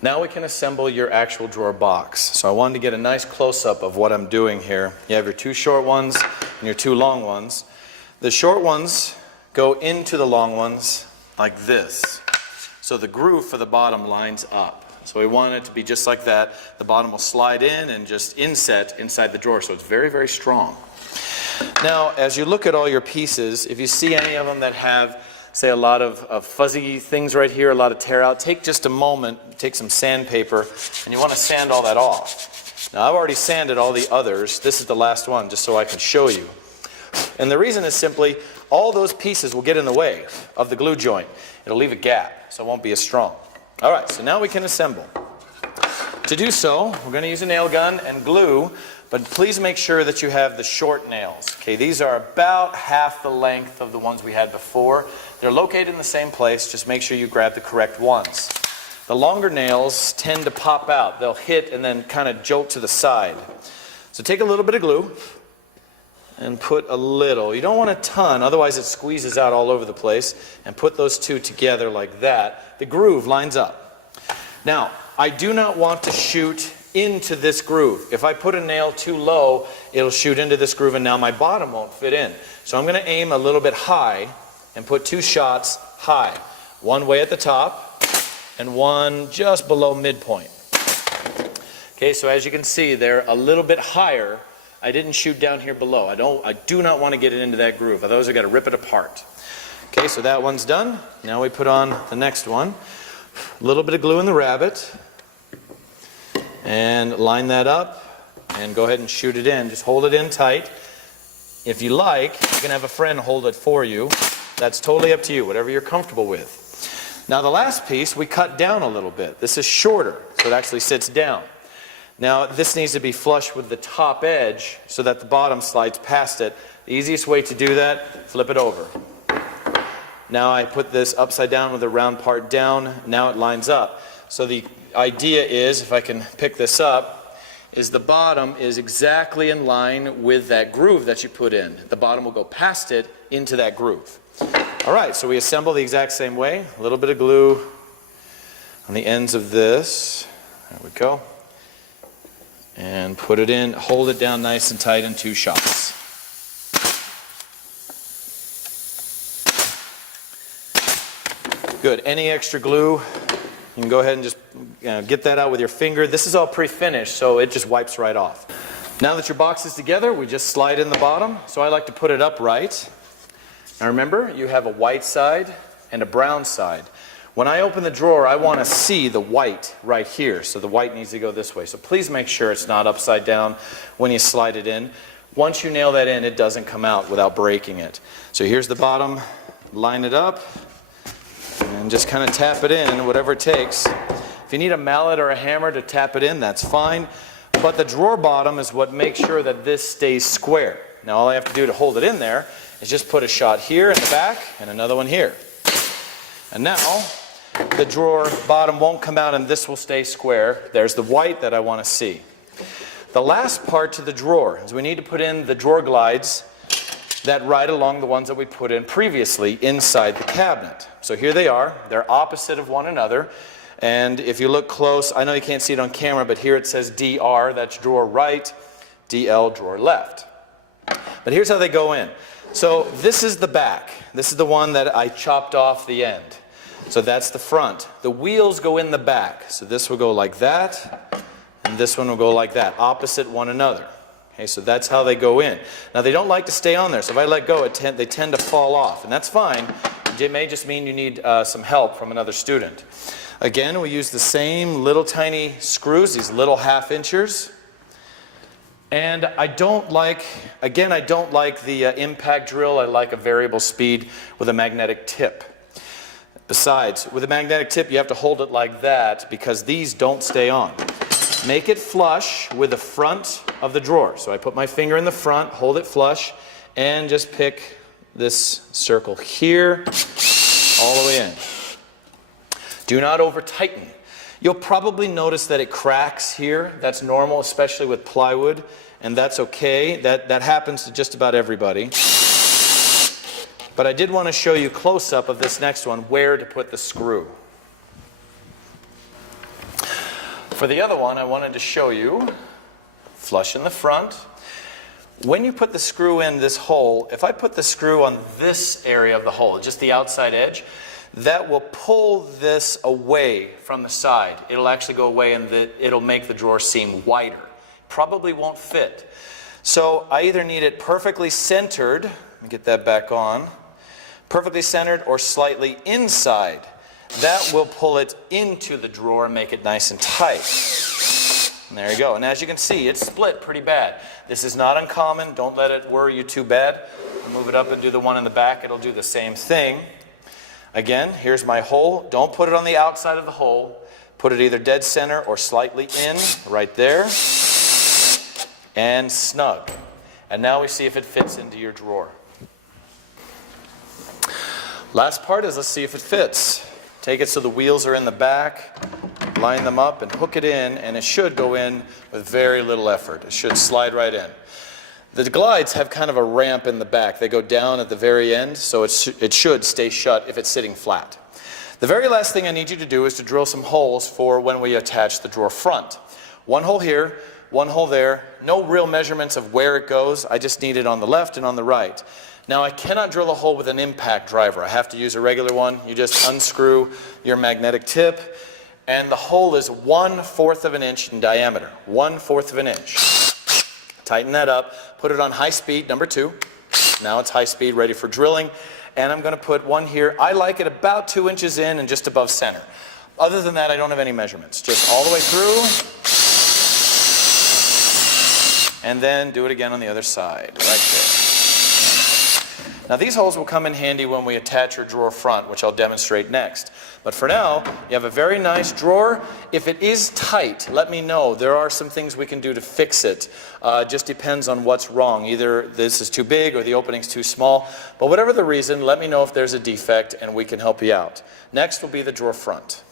Now we can assemble your actual drawer box. So I wanted to get a nice close-up of what I'm doing here. You have your two short ones and your two long ones. The short ones go into the long ones like this. So the groove for the bottom lines up. So we want it to be just like that. The bottom will slide in and just inset inside the drawer. So it's very, very strong. Now, as you look at all your pieces, if you see any of them that have, say, a lot of fuzzy things right here, a lot of tear out, take just a moment, take some sandpaper, and you want to sand all that off. Now, I've already sanded all the others. This is the last one, just so I can show you. And the reason is simply, all those pieces will get in the way of the glue joint. It'll leave a gap, so it won't be as strong. All right, so now we can assemble. To do so, we're going to use a nail gun and glue, but please make sure that you have the short nails. Okay, these are about half the length of the ones we had before. They're located in the same place, just make sure you grab the correct ones. The longer nails tend to pop out. They'll hit and then kind of jolt to the side. So take a little bit of glue and put a little. You don't want a ton, otherwise it squeezes out all over the place. And put those two together like that. The groove lines up. Now, I do not want to shoot into this groove. If I put a nail too low, it'll shoot into this groove and now my bottom won't fit in. So I'm going to aim a little bit high and put two shots high. One way at the top and one just below midpoint. Okay, so as you can see, they're a little bit higher. I didn't shoot down here below. I do not want to get it into that groove. Otherwise I've got to rip it apart. Okay, so that one's done. Now we put on the next one. A little bit of glue in the rabbit. And line that up and go ahead and shoot it in. Just hold it in tight. If you like, you can have a friend hold it for you. That's totally up to you, whatever you're comfortable with. Now the last piece we cut down a little bit. This is shorter, so it actually sits down. Now this needs to be flush with the top edge so that the bottom slides past it. The easiest way to do that, flip it over. Now I put this upside down with the round part down. Now it lines up. So the idea is, if I can pick this up, is the bottom is exactly in line with that groove that you put in. The bottom will go past it into that groove. All right, so we assemble the exact same way. A little bit of glue on the ends of this. There we go. And put it in, hold it down nice and tight in two shots. Good. Any extra glue, you can go ahead and just get that out with your finger. This is all pre-finished, so it just wipes right off. Now that your box is together, we just slide in the bottom. So I like to put it upright. Now remember, you have a white side and a brown side. When I open the drawer, I want to see the white right here. So the white needs to go this way. So please make sure it's not upside down when you slide it in. Once you nail that in, it doesn't come out without breaking it. So here's the bottom. Line it up. And just kind of tap it in, whatever it takes. If you need a mallet or a hammer to tap it in, that's fine. But the drawer bottom is what makes sure that this stays square. Now all I have to do to hold it in there is just put a shot here in the back and another one here. And now the drawer bottom won't come out and this will stay square. There's the white that I want to see. The last part to the drawer is we need to put in the drawer glides that ride along the ones that we put in previously inside the cabinet. So here they are. They're opposite of one another. And if you look close, I know you can't see it on camera, but here it says DR, that's drawer right, DL, drawer left. But here's how they go in. So this is the back. This is the one that I chopped off the end. So that's the front. The wheels go in the back. So this will go like that, and this one will go like that, opposite one another. Okay, so that's how they go in. Now they don't like to stay on there, so if I let go, they tend to fall off, and that's fine. It may just mean you need some help from another student. Again, we use the same little tiny screws, these little 1/2 inchers. And I don't like the impact drill. I like a variable speed with a magnetic tip. Besides, with a magnetic tip, you have to hold it like that because these don't stay on. Make it flush with the front of the drawer. So I put my finger in the front, hold it flush, and just pick this circle here all the way in. Do not over tighten. You'll probably notice that it cracks here. That's normal, especially with plywood, and that's okay. That happens to just about everybody. But I did want to show you close-up of this next one where to put the screw. For the other one, I wanted to show you, flush in the front. When you put the screw in this hole, if I put the screw on this area of the hole, just the outside edge, that will pull this away from the side. It'll actually go away and it'll make the drawer seem wider. Probably won't fit. So I either need it perfectly centered, let me get that back on, perfectly centered or slightly inside. That will pull it into the drawer and make it nice and tight. And there you go. And as you can see, it's split pretty bad. This is not uncommon. Don't let it worry you too bad. I'll move it up and do the one in the back. It'll do the same thing. Again, here's my hole. Don't put it on the outside of the hole. Put it either dead center or slightly in, right there. And snug. And now we see if it fits into your drawer. Last part is let's see if it fits. Take it so the wheels are in the back. Line them up and hook it in, and it should go in with very little effort. It should slide right in. The glides have kind of a ramp in the back. They go down at the very end, so it should stay shut if it's sitting flat. The very last thing I need you to do is to drill some holes for when we attach the drawer front. One hole here, one hole there. No real measurements of where it goes. I just need it on the left and on the right. Now I cannot drill a hole with an impact driver. I have to use a regular one. You just unscrew your magnetic tip. And the hole is 1/4 of an inch in diameter. 1/4 of an inch. Tighten that up. Put it on high speed, number 2. Now it's high speed, ready for drilling. And I'm going to put one here. I like it about 2 inches in and just above center. Other than that, I don't have any measurements. Just all the way through. And then do it again on the other side, right there. Now these holes will come in handy when we attach your drawer front, which I'll demonstrate next. But for now, you have a very nice drawer. If it is tight, let me know. There are some things we can do to fix it. It just depends on what's wrong. Either this is too big or the opening's too small. But whatever the reason, let me know if there's a defect and we can help you out. Next will be the drawer front.